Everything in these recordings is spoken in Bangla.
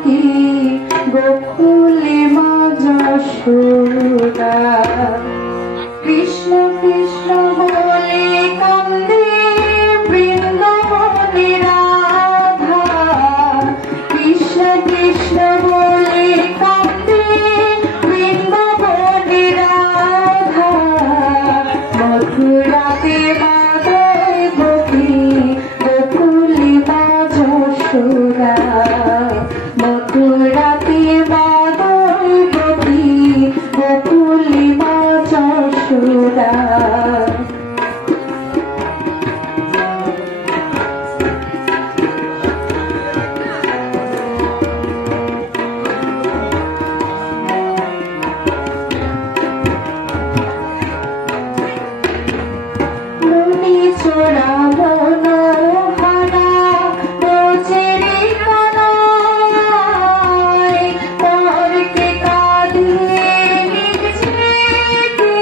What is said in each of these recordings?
বকি গোকুলে মা যশোদা কৃষ্ণ কৃষ্ণ বলে কান্দে বৃন্দাবনে রাধা কৃষ্ণ কৃষ্ণ বলে কান্দে বৃন্দাবনে রাধা মথুরাতে মাধব বকি গোকুলে মা যশোদা মথুরাতে মাধব বকি গোকুলে মা যশোদা চোরা মনোহারা রোজেরি কানায় পরকে কাঁদিয়ে নিজেকে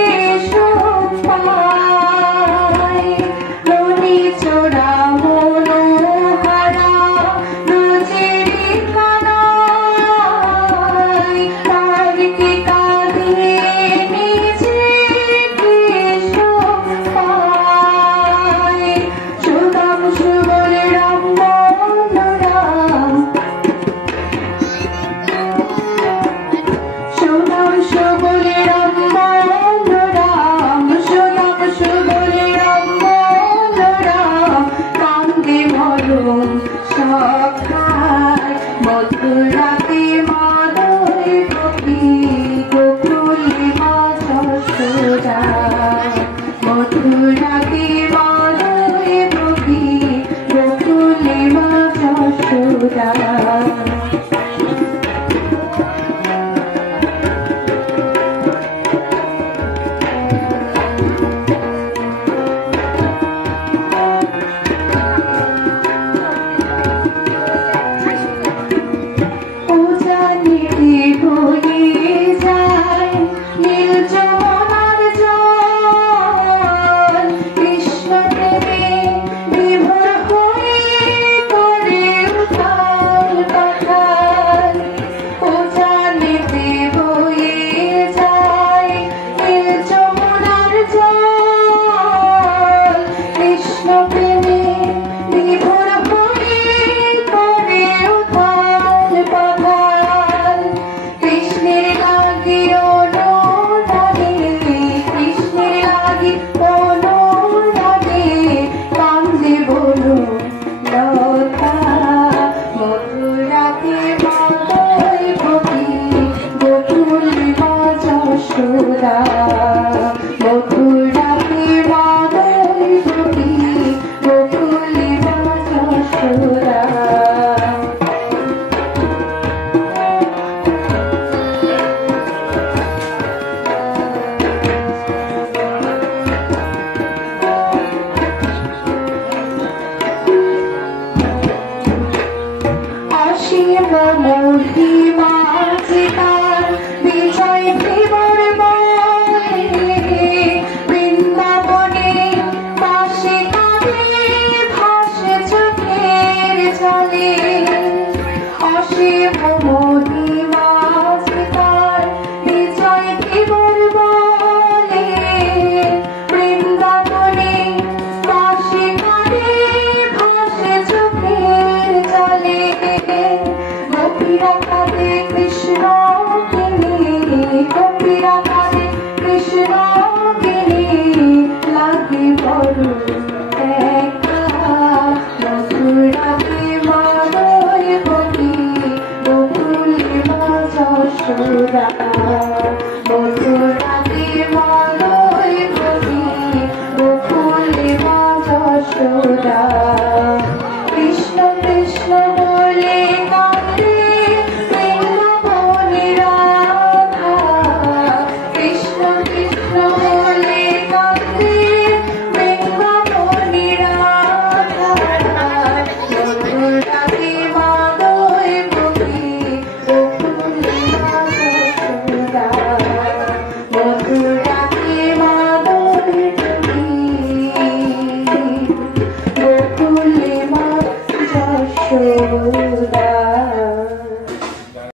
শোভায় রনি চোরা মনোহারা রোজেরি কানায় পরকে কাঁদিয়ে নিজেকে শোভায় সুদাম সুবলে রাম বলরাম সুদাম সুবলে রাম বলরাম সুদাম সুবলে রাম বলরাম কান্দে মরম সখায় মথুরাতে মাধব বকি গোকুলে মা যশোদা মথুরাতে মাধব বকি গোকুলে মা যশোদা মথুরাতে মাধব বকি গোকুলে মা যশোদা অসীম মহিমা তার বিজয় দেবর বৃন্দাবনে পাশে কাঁদে ভাসে চোখের জলে অসীম মহিমা তার বিজয় দেবর বলে বৃন্দাবনে পাশে কাঁদে ভাসে চোখের জলে গোপীরা কাঁদে কৃষ্ণ গোপীরা কাঁদে কৃষ্ণ লাগে বড় একা মথুরাতে মাধব বকি গোকুলে মা যশোদা